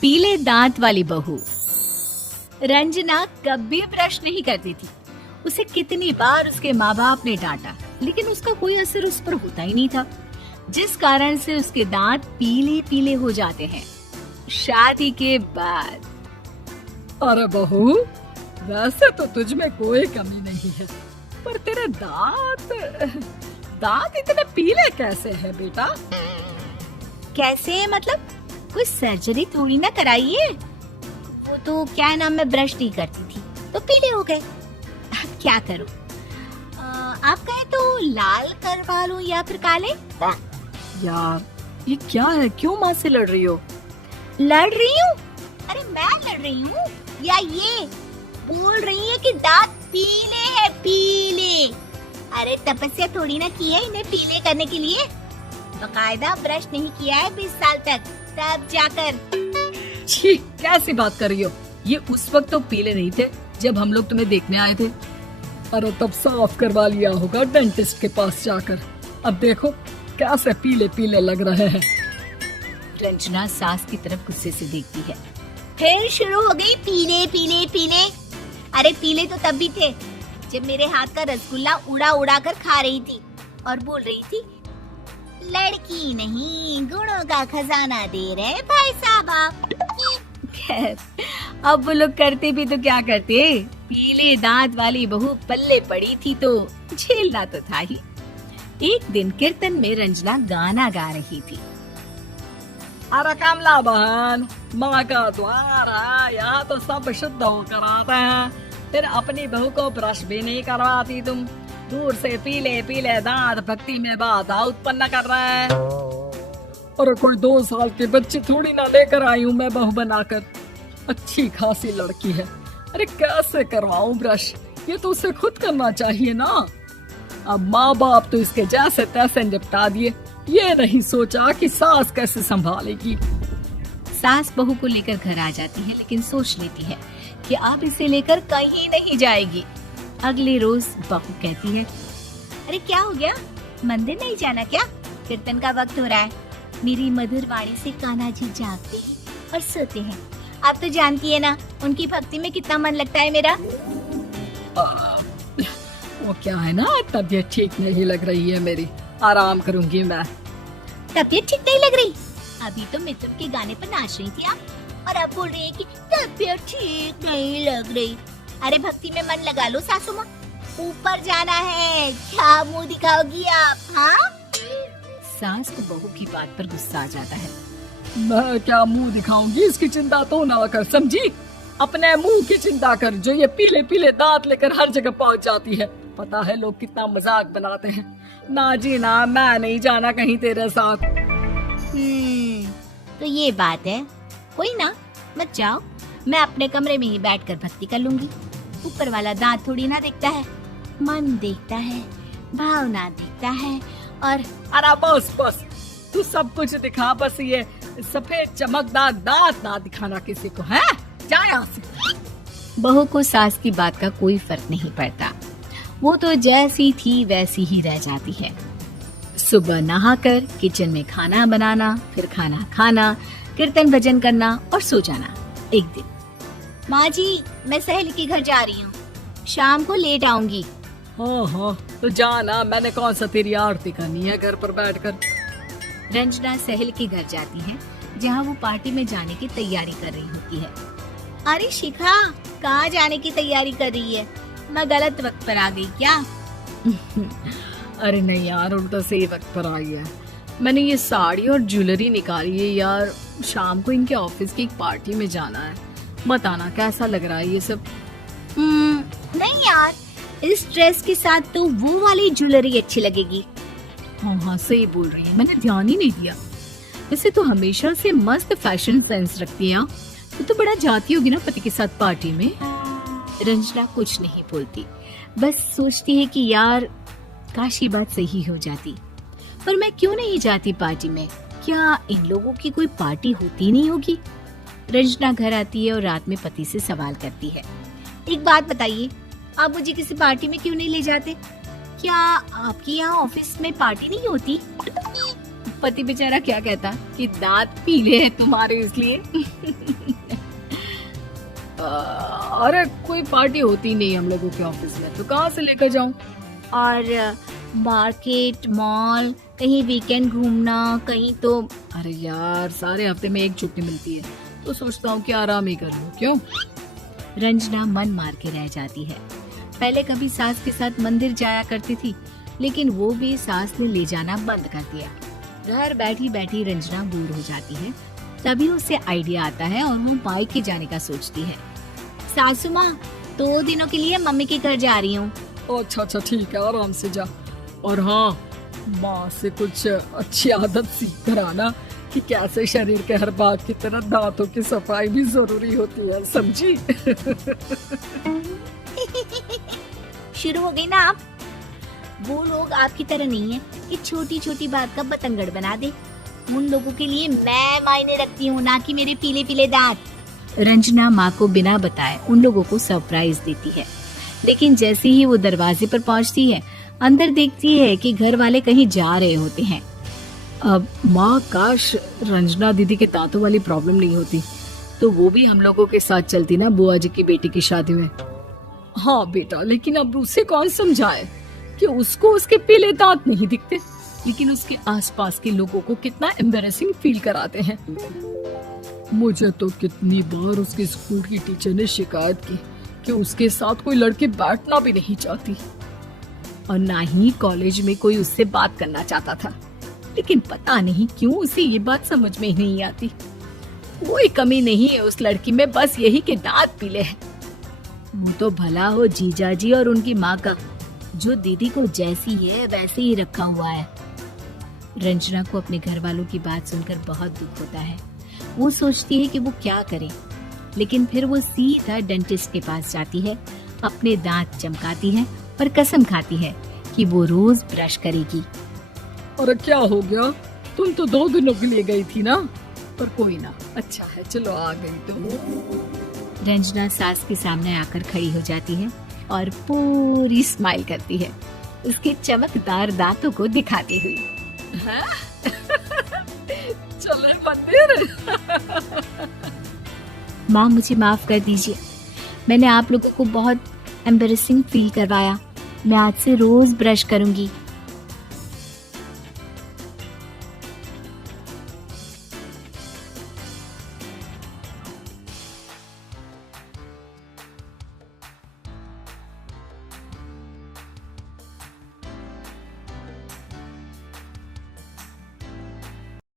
पीले दांत वाली बहू। रंजना कभी ब्रश नहीं करती थी। उसे कितनी बार उसके माँ बाप ने डांटा, लेकिन उसका कोई असर उस पर होता ही नहीं था, जिस कारण से उसके दांत पीले पीले हो जाते हैं। शादी के बाद। अरे बहू, वैसे तो तुझ में कोई कमी नहीं है, पर तेरे दांत इतने पीले कैसे हैं बेटा? कैसे मतलब? कोई सर्जरी थोड़ी ना कराइए। वो तो क्या नाम, मैं ब्रश नहीं करती थी तो पीले हो गए। अब क्या करूं? आप कहें तो लाल करवा लूं या फिर काले? यार ये क्या है, क्यों माँ से लड़ रही हो? लड़ रही हूँ? अरे मैं लड़ रही हूँ या ये बोल रही है कि दांत पीले हैं, पीले? अरे तपस्या थोड़ी ना की है इन्हें पीले करने के लिए। बकायदा ब्रश नहीं किया है 20 साल तक, तब जाकर। छी, कैसी बात कर रही हो? ये उस वक्त तो पीले नहीं थे जब हम लोग तुम्हें देखने आए थे। अरे तब साफ करवा लिया होगा डेंटिस्ट के पास जाकर। अब देखो कैसे पीले पीले लग रहे हैं। रंजना सास की तरफ गुस्से से देखती है। फिर शुरू हो गई पीले पीले पीले। अरे पीले तो तब भी थे जब मेरे हाथ का रसगुल्ला उड़ा उड़ा कर खा रही थी और बोल रही थी, लड़की नहीं गुणों का खजाना दे रहे भाई साहब आप। खैर, अब वो लोग करते भी तो क्या करते, पीले दांत वाली बहू पल्ले पड़ी थी तो झेलना तो था ही। एक दिन कीर्तन में रंजना गाना गा रही थी। अरे कमला बहन, माँ का द्वार है, यहाँ तो सब शुद्ध होकर आते हैं, फिर अपनी बहू को ब्रश भी नहीं करवाती तुम। दूर से पीले पीले दांत भक्ति में बाधा उत्पन्न कर रहे हैं। और कोई 2 साल के बच्चे थोड़ी ना लेकर आई हूँ मैं बहू बनाकर। अच्छी खासी लड़की है, अरे कैसे करवाऊं ब्रश? ये तो उसे खुद करना चाहिए ना। अब माँ बाप तो इसके जैसे तैसे निपटा दिए, ये नहीं सोचा कि सास कैसे संभालेगी। सास बहू को लेकर घर आ जाती है, लेकिन सोच लेती है कि अब इसे लेकर कहीं नहीं जाएगी। अगले रोज बहू कहती है, अरे क्या हो गया, मंदिर नहीं जाना क्या? कीर्तन का वक्त हो रहा है। मेरी मधुर वाणी से कान्हा जी जागते हैं और सोते हैं। आप तो जानती है ना उनकी भक्ति में कितना मन लगता है मेरा। वो क्या है ना, तबीयत ठीक नहीं लग रही है मेरी, आराम करूंगी मैं। तबीयत ठीक नहीं लग रही? अभी तो मित्र के गाने पर नाच रही थी आप, और अब बोल रही है कि तबीयत ठीक नहीं लग रही। अरे भक्ति में मन लगा लो सासू माँ, ऊपर जाना है, क्या मुंह दिखाओगी आप? हाँ? सास को बहू की बात पर गुस्सा आ जाता है। मैं क्या मुंह दिखाऊंगी, इसकी चिंता तो ना कर, समझी? अपने मुंह की चिंता कर, जो ये पीले पीले दांत लेकर हर जगह पहुंच जाती है। पता है लोग कितना मजाक बनाते हैं। ना जी ना, मैं नहीं जाना कहीं तेरे साथ। तो ये बात है, कोई ना, मत जाओ, मैं अपने कमरे में ही बैठकर भक्ति कर लूंगी। ऊपर वाला दांत थोड़ी ना देखता है, मन देखता है, भावना देखता है। और अरे बस बस, तू सब कुछ दिखा, बस ये सफेद चमकदार दांत ना दिखाना किसी को, है? जा यहाँ से। बहू को सास की बात का कोई फर्क नहीं पड़ता, वो तो जैसी थी वैसी ही रह जाती है। सुबह नहाकर किचन में खाना बनाना, फिर खाना खाना, कीर्तन भजन करना और सो जाना। एक दिन, माँ जी मैं सहेली के घर जा रही हूँ, शाम को लेट आऊंगी। हाँ, तो जाना, मैंने कौन सा तेरी आरती करनी है घर पर बैठकर। रंजना सहेली के घर जाती है, जहाँ वो पार्टी में जाने की तैयारी कर रही होती है। अरे शिखा, कहाँ जाने की तैयारी कर रही है? मैं गलत वक्त पर आ गई क्या? अरे नहीं यार, उल्टा सही वक्त पर आई है। मैंने ये साड़ी और ज्वेलरी निकाली है यार, शाम को इनके ऑफिस की एक पार्टी में जाना है। बताना कैसा लग रहा है ये सब? नहीं यार, इस ड्रेस के साथ तो वो वाली ज्वेलरी अच्छी लगेगी। हाँ, सही बोल रही है, मैंने ध्यान ही नहीं दिया। वैसे तो हमेशा से मस्त फैशन सेंस रखती है। तो बड़ा जाती होगी ना पति के साथ पार्टी में। रंजना कुछ नहीं बोलती, बस सोचती है कि यार काश ये बात सही हो जाती, पर मैं क्यों नहीं जाती पार्टी में? क्या इन लोगों की कोई पार्टी होती नहीं होगी? रंजना घर आती है और रात में पति से सवाल करती है, एक बात बताइए, आप मुझे किसी पार्टी में क्यों नहीं ले जाते? क्या आपके यहाँ ऑफिस में पार्टी नहीं होती? पति बेचारा क्या कहता कि दांत पीले हैं तुम्हारे इसलिए। अरे कोई पार्टी होती नहीं हम लोगों के ऑफिस में, तो कहाँ से लेकर जाऊं? और मार्केट, मॉल, कहीं वीकेंड घूमना, कहीं तो। अरे यार सारे हफ्ते में एक छुट्टी मिलती है, तो सोचता हूँ कि आराम ही कर लूं। क्यों? रंजना मन मार के रह जाती है। पहले कभी सास के साथ मंदिर जाया करती थी, लेकिन वो भी सास ने ले जाना बंद कर दिया। घर बैठी बैठी रंजना बोर हो जाती है। तभी उसे आइडिया आता है और वो मायके जाने का सोचती है। सासू माँ, 2 दिनों के लिए मम्मी के घर जा रही हूँ। अच्छा अच्छा ठीक है, आराम से जा। और हाँ, माँ से कुछ अच्छी आदत सीख कर आना कि कैसे शरीर के हर भाग की तरह दांतों की सफाई भी जरूरी होती है, समझी? शुरू हो गई ना आप। वो लोग आपकी तरह नहीं है कि छोटी छोटी बात का बतंगड़ बना दे। उन लोगों के लिए मैं मायने रखती हूँ, ना कि मेरे पीले पीले दांत। रंजना माँ को बिना बताए उन लोगों को सरप्राइज देती है, लेकिन जैसे ही वो दरवाजे पर पहुँचती है, अंदर देखती है कि घर वाले कहीं जा रहे होते हैं। अब माँ, काश रंजना दीदी के दांतों वाली प्रॉब्लम नहीं होती, तो वो भी हम लोगों के साथ चलती ना बुआ जी की बेटी की शादी में। हाँ बेटा, लेकिन अब उसे कौन समझाए कि उसको उसके पीले दांत नहीं दिखते, लेकिन उसके आसपास के लोगों को कितना एम्बैरेसिंग फील कराते हैं। मुझे तो कितनी बार उसके स्कूल की टीचर ने शिकायत की कि उसके साथ कोई लड़की बैठना भी नहीं चाहती, और ना ही कॉलेज में कोई उससे बात करना चाहता था। लेकिन पता नहीं क्यों उसे ये बात समझ में ही नहीं आती। कोई कमी नहीं है उस लड़की में, बस यही कि दांत पीले हैं। वो तो भला हो जीजा जी और उनकी माँ का, जो दीदी को जैसी है वैसे ही रखा हुआ है। रंजना को अपने घर वालों की बात सुनकर बहुत दुख होता है। वो सोचती है कि वो क्या करे, लेकिन फिर वो सीधा डेंटिस्ट के पास जाती है, अपने दांत चमकाती है और कसम खाती है कि वो रोज ब्रश करेगी। अरे क्या हो गया? तुम तो 2 दिनों के लिए गई थी ना, पर कोई ना, अच्छा है, चलो आ गई तुम। रंजना सास के सामने आकर खड़ी हो जाती है और पूरी स्माइल करती है, उसके चमकदार दांतों को दिखाती हुई। चले मंदिर। माँ, मुझे माफ कर दीजिए, मैंने आप लोगों को बहुत एम्बैरेसिंग फील करवाया। मैं आज से रोज ब्रश करूंगी।